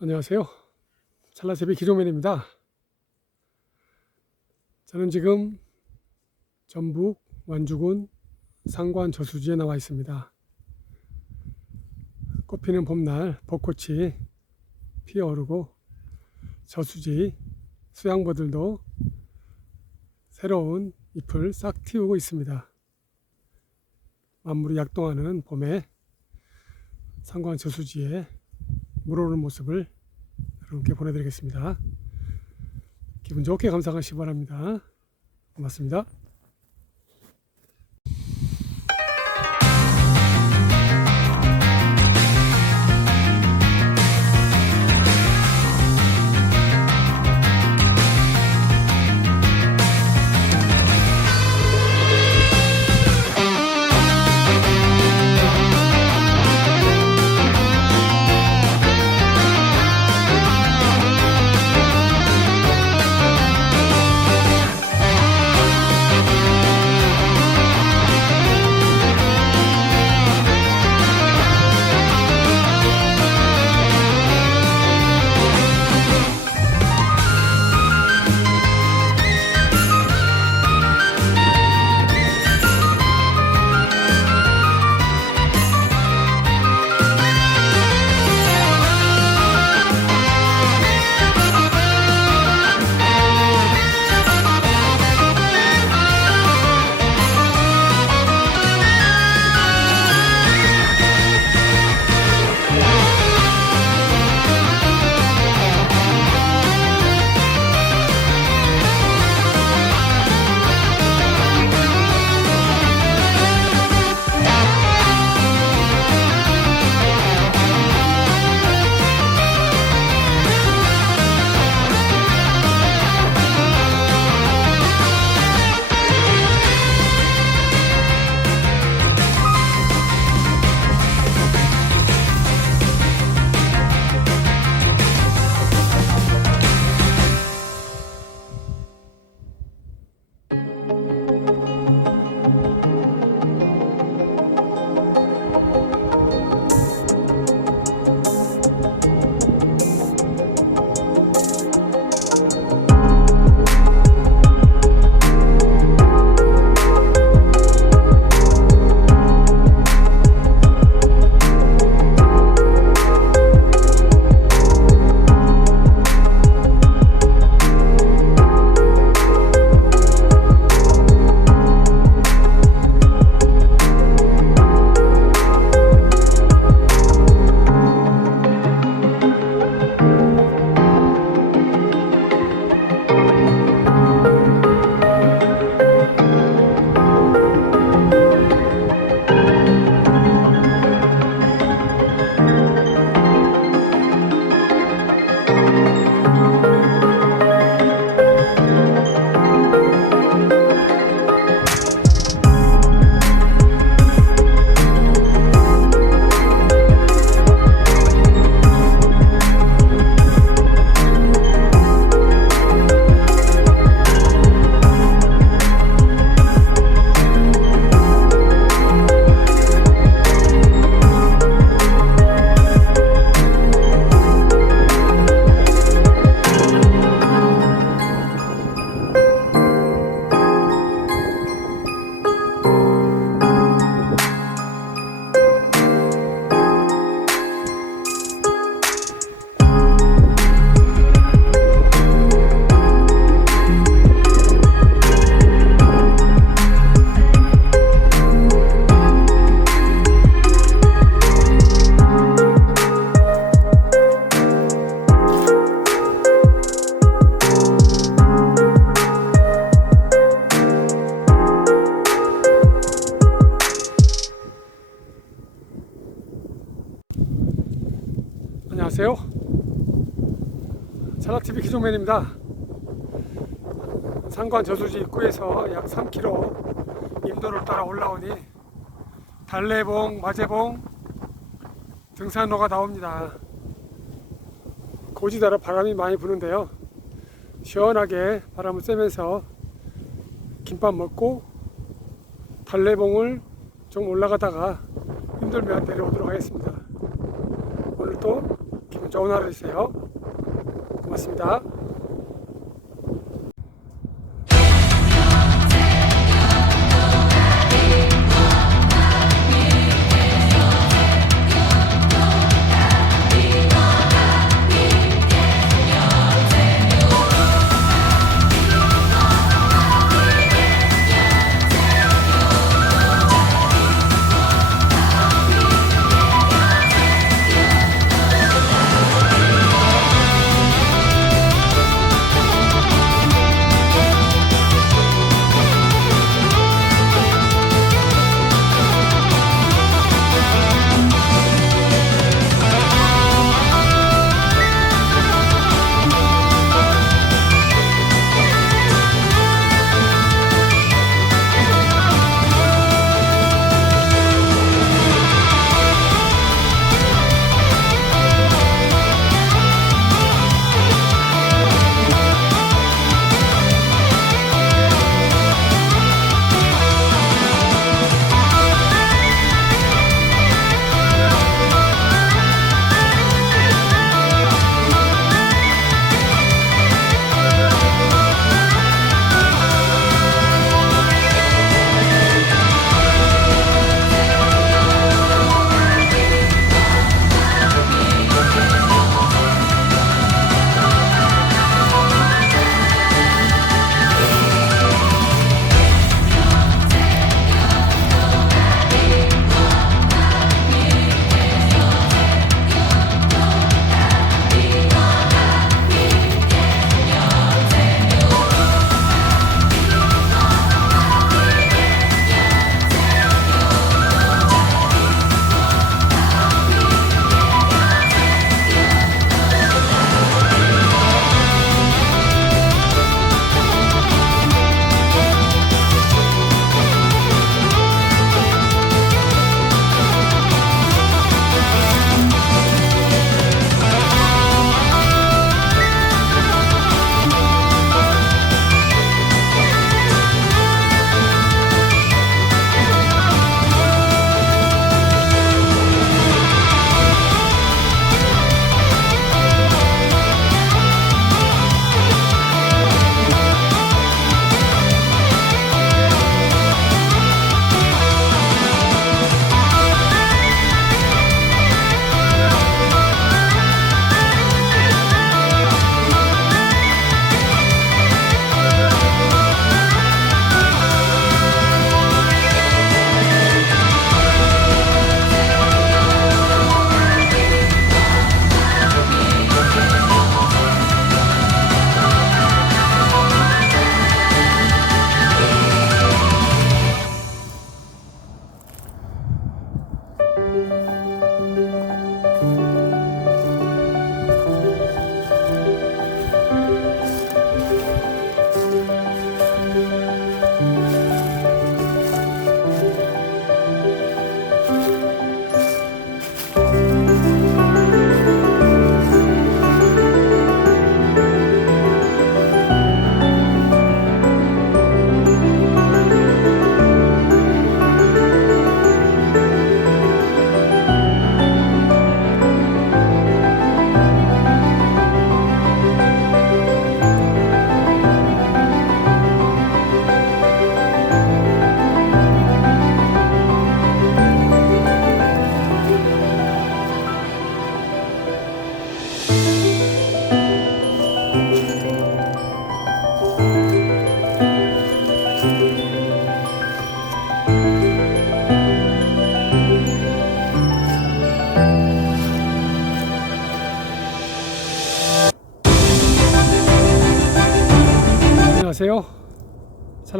안녕하세요. 찰나세비 기종맨입니다. 저는 지금 전북 완주군 상관 저수지에 나와 있습니다. 꽃피는 봄날 벚꽃이 피어오르고 저수지 수양버들도 새로운 잎을 싹 틔우고 있습니다. 만물이 약동하는 봄에 상관 저수지에 물 오르는 모습을 여러분께 보내드리겠습니다. 기분 좋게 감상하시기 바랍니다. 고맙습니다. 안녕하세요. 찰나TV 기종맨입니다. 상관 저수지 입구에서 약 3km 임도를 따라 올라오니 달래봉, 마제봉 등산로가 나옵니다. 고지다라 바람이 많이 부는데요. 시원하게 바람을 쐬면서 김밥 먹고 달래봉을 좀 올라가다가 힘들면 내려오도록 하겠습니다. 오늘도 좋은 하루 되세요. 고맙습니다.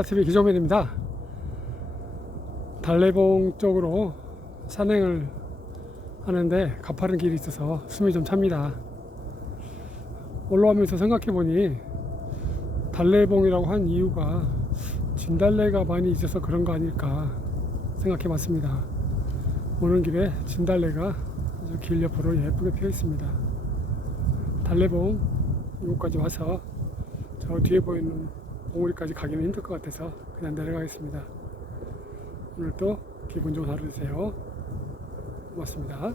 살라TV 기종면입니다. 달래봉 쪽으로 산행을 하는데 가파른 길이 있어서 숨이 좀 찹니다. 올라오면서 생각해보니 달래봉이라고 한 이유가 진달래가 많이 있어서 그런 거 아닐까 생각해봤습니다. 오는 길에 진달래가 아주 길 옆으로 예쁘게 피어 있습니다. 달래봉 이곳까지 와서 저 뒤에 보이는 봉우리까지 가기는 힘들 것 같아서 그냥 내려가겠습니다. 오늘도 기분 좋은 하루 되세요. 고맙습니다.